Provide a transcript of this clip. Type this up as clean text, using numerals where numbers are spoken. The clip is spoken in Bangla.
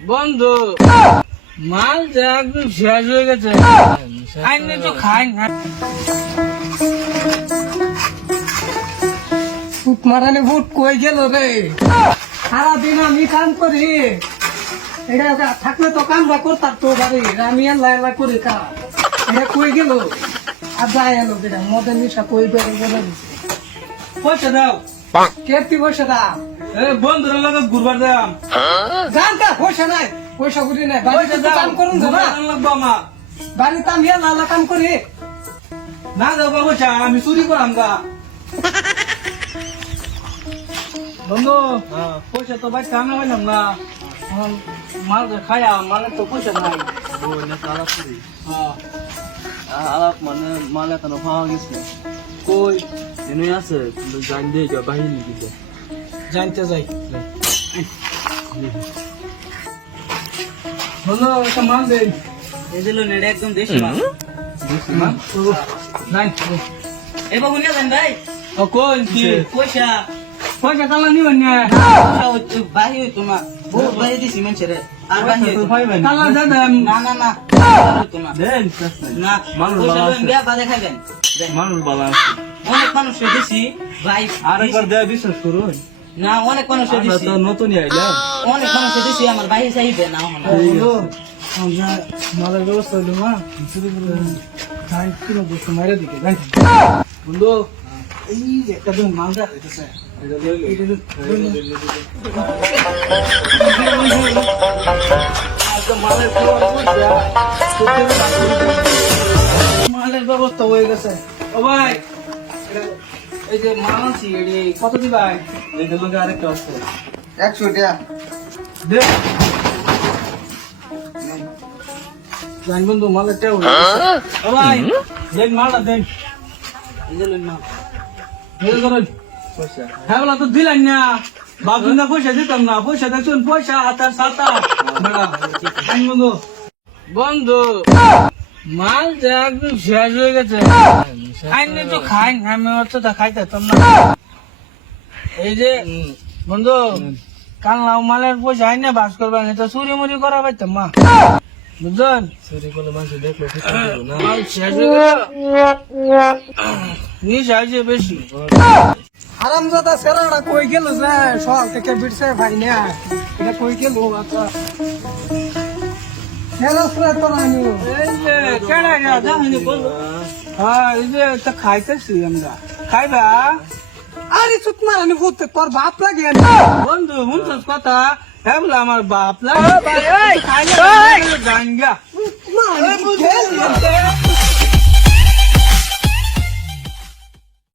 বন্ধু মাল যা একদম শেষ হয়ে গেছে, আইনে তো খাই না। ফুট মারানি ফুট কই গেল রে? সারাদিন আমি কাম করি, এটা থাকলে তো কামরা করতাম তো বাড়ি, আমি এলা এলা করি কাম। এটা কই গেল? আর যাই এলো যেটা মদের নিশা কই বেড়ে গেলে পয়সা দাও। কেটে পয়সা দাম বন্ধুরা লাগে ঘুরবার দাম। জান কা পয়সা নাই, পয়সা করি নাই, বাড়িতে তো কাম করুন না, লাগবো আমার। বাড়িতে আমি এলা এলা কাম করি। না দাও পয়সা, আমি চুরি করাম গা। বন্ধু পয়সা তো ভাই কামে পাইলাম না, এখন মাল খায়া মালের তো পয়সা নাই। আলাপ মানে মাল এখনো পাওয়া গেছে কই এনেই আছে কিন্তু জান দিয়ে যা বাহিনী দিতে জানতে যাই। বন্ধু একটা মাল দেন। এই দিল নেড়ে একদম দেশি মাল নাই এ বাবু নিয়ে যান ভাই ও কোন কি পয়সা পয়সা কালা নিবেন না? পয়সা হচ্ছে বাহি হইতো না বহুত বাহি দিছি মানুষের আর বাহি হইতো কালা দেন। না না না হইতো না দেন না মানুষ পয়সা বালা লইন বিয়া বাদে খাইবেন মানুষ বালা অনেক মানুষের দিছি ভাই আরেকবার দেয়া বিশ্বাস করুন। না অনেক মানুষের আমরা দিছি তো নতুনই আইলাম। অনেক মানুষের দিছি আমার বাহি চাইবে না বন্ধু আমরা মালের ব্যবস্থা হইলো মা যাই কিনো বস্তু মাইরা দিকে যাই। বন্ধু এই যে একটা দিন মাল দেওয়া হইতেছে, মালের ব্যবস্থা হয়ে গেছে। ও ভাই এই যে মাল আনছি এটি কত দিবাই? দেখে লোকে আরেকটা আছে 100 টাকা দে। জান বন্ধু মালের টাও ও ভাই দেন মালটা দেন। এই যে লইন না এই করেন পয়সা হ্যাঁ বলা তো দিলেন না, বাবু না পয়সা দিতাম না। পয়সা দেখছেন পয়সা হাতার সাতা জান বন্ধু। বন্ধু মাল যা একদম শেষ হয়ে গেছে, আইনে তো খাই না, আমি হচ্ছে তা খাইতাম না। এই যে বন্ধু কানলাম মালের পয়সা আইনে বাস করবেন, এটা চুরি মুড়ি করা পাইতাম মা, বুঝলেন? চুরি করলে মানুষ দেখলো মাল শেষ হয়ে গেল, নিশ আইছে বেশি। হারামজাদা সেরাটা কই গেল যে সকাল থেকে বিটছে ভাই না, এটা কই গেল? আচ্ছা হেরাসরা তো নাইনি। এই যে কেডা গা জানি বন্ধু, হ্যাঁ এই যে তা খাইতেছি আমরা, খাইবা? আরে চুপ মারানি ভূত, তোর বাপ লাগে বন্ধু শুনছস কথা, হ্যাঁ বলে আমার বাপ লাগে খাইলে